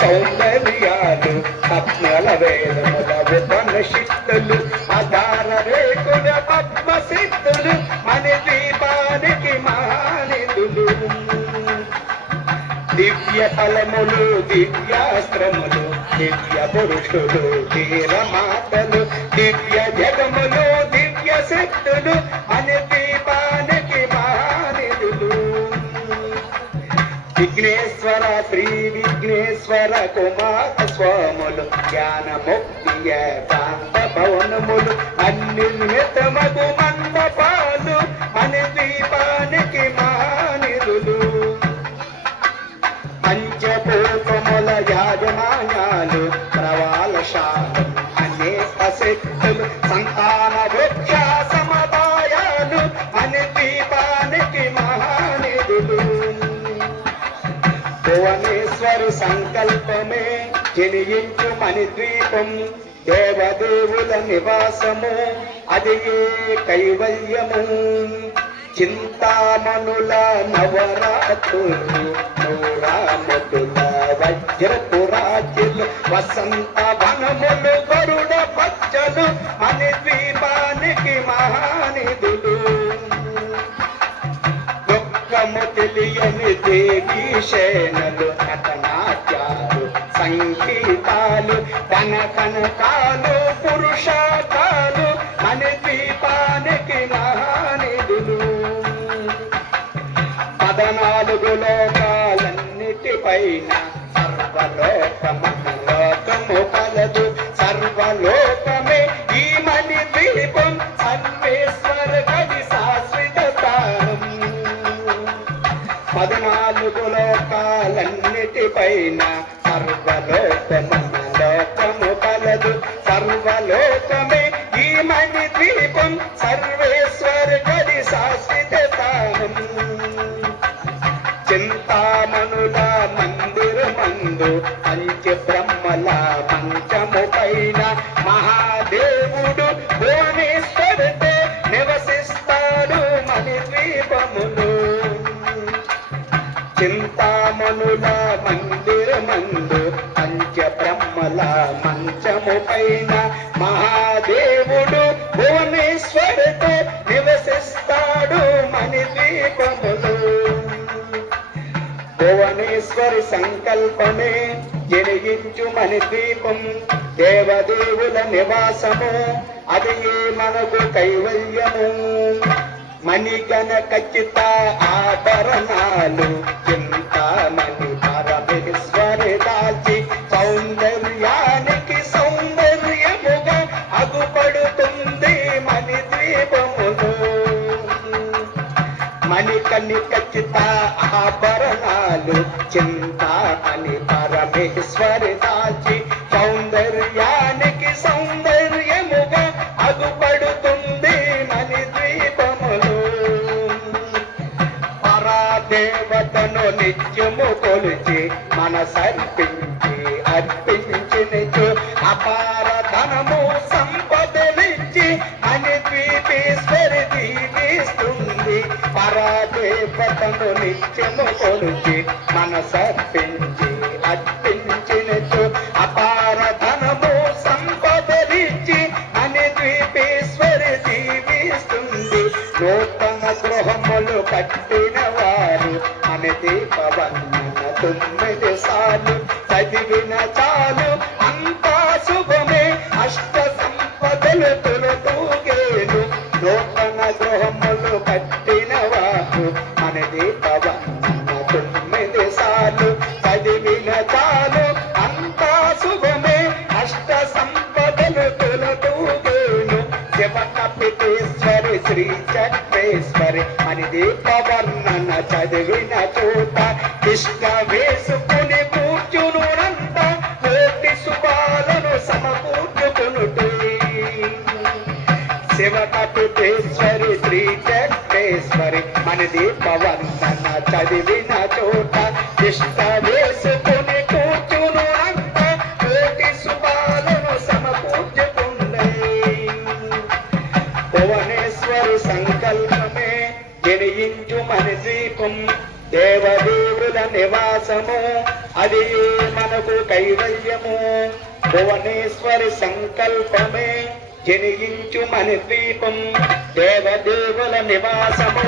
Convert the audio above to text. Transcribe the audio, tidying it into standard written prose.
సౌందర్యాలు స్వప్నల వేదముల ఉపనిషత్తులు ఆధార రేకుల పద్మసిద్ధులు మన దీపానికి మానిదులు దివ్య ఫలములు దివ్యాస్త్రములు దివ్య పురుషులు ధీరమాతలు దివ్య జగములు దివ్య శక్తులు మన దీపానికి మానిదులు విఘ్నేశ్వర శ్రీ విఘ్నేశ్వర కుమార స్వాములు జ్ఞాన ముక్తియ కాంత భవనములు అన్నిర్మితమగు మండపాలు మన దీపానికి మానిదులు పంచభూతముల యాజమాన్యాలు ప్రవాళశాలు అనేక శక్తులు సంతాన వృక్ష సముదాయాలు మన దీపానికి మహానిధులు భువనేశ్వరి సంకల్పమే జనించు మణి ద్వీపం దేవదేవుల నివాసము అది కైవల్యము చింతామణుల నవరాత్రులు నూరామతుల వజ్రపురాజులు వసంత వనములు గరుడ పచ్చలు మన ద్వీపానికి మహానిధులు దుఃఖము తెలియని దేవీ సేనలు నటనాట్యాలు సంగీతాలు కనకనకాలు పురుషాకాలు మన ద్వీపానికి మహానిధులు 14 లోకాలన్నిటిపైన సర్వలోకము కలదు సర్వలోకమే ఈ మణి ద్వీపం సర్వేశ్వర కవి శాశ్వత స్థానం 14 లోకాలన్నిటిపైన సర్వలోకము కలదు సర్వలోకమే ఈ మణి ద్వీపం సర్వేశ్వర కవి శాశ్వత స్థానం చింతామణుల మందిరమందు పంచ బ్రహ్మల మంచము పైన మహాదేవుడు భువనేశ్వరుడు నివసిస్తాడు మన ద్వీపములు చింతామణుల మందిరమందు పంచ బ్రహ్మల మంచము పైన మహాదేవుడు భువనేశ్వరుడు నివసిస్తాడు మన ద్వీపములు భువనేశ్వరి సంకల్పమే జనించు మన ద్వీపం దేవదేవుల నివాసము అది మనకు కైవల్యము మణిగణ ఖచ్చిత ఆభరణాలు చింతామణి పరమేశ్వరి దాల్చి సౌందర్యానికి సౌందర్యముగా అగుపడుతుంది మన ద్వీపములు మణికని ఖచ్చిత ఆభరణాలు చింతామణి పరమేశ్వరి దాల్చి సౌందర్యానికి సౌందర్యముగా అగుపడుతుంది మన ద్వీపములు పరాదేవతను నిత్యము కొలిచి మనసర్పించి అర్పించినచు అపార ధనము సంపదనిచ్చి మన ద్వీపేశ్వరి దీవిస్తుంది పరాదేవతను నిత్యము కొలిచి మనసర్పించి అర్పించినచు అపార ధనము సంపదనిచ్చి మన ద్వీపేశ్వరి దీవిస్తుంది నూతన గృహములు కట్టిన వారు మన దీపవన్న 9 సార్లు చదివిన చాలు అంతా శుభమే అష్ట సంపదలు తొలతూగేను నూతన గృహములు కట్టిన వారు మన దీపవన్న 9 సార్లు చదివిన చాలు అంతా శుభమే అష్ట సంపదలు తొలతూగేను శివకపితేశ్వరి శ్రీ చక్రేశ్వరి మన దీపవర్ణన చదివిన చోట ఇష్ట వేసుకుని కూర్చునునంత కోటి శుభాలను సమకూర్చుకునుటే శివకపితేశ్వరి శ్రీ చక్రేశ్వరి మన దీపవర్ణన చదివిన చోట ఇష్ట వేసుకుని కూర్చునునంత కోటి శుభాలను సమకూర్చుకునే భువనేశ్వరి సంకల్పమే జనించు మన ద్వీపం దేవదేవుల నివాసము అది మనకు కైవల్యము భువనేశ్వరి సంకల్పమే జనించు మన ద్వీపం దేవదేవుల నివాసము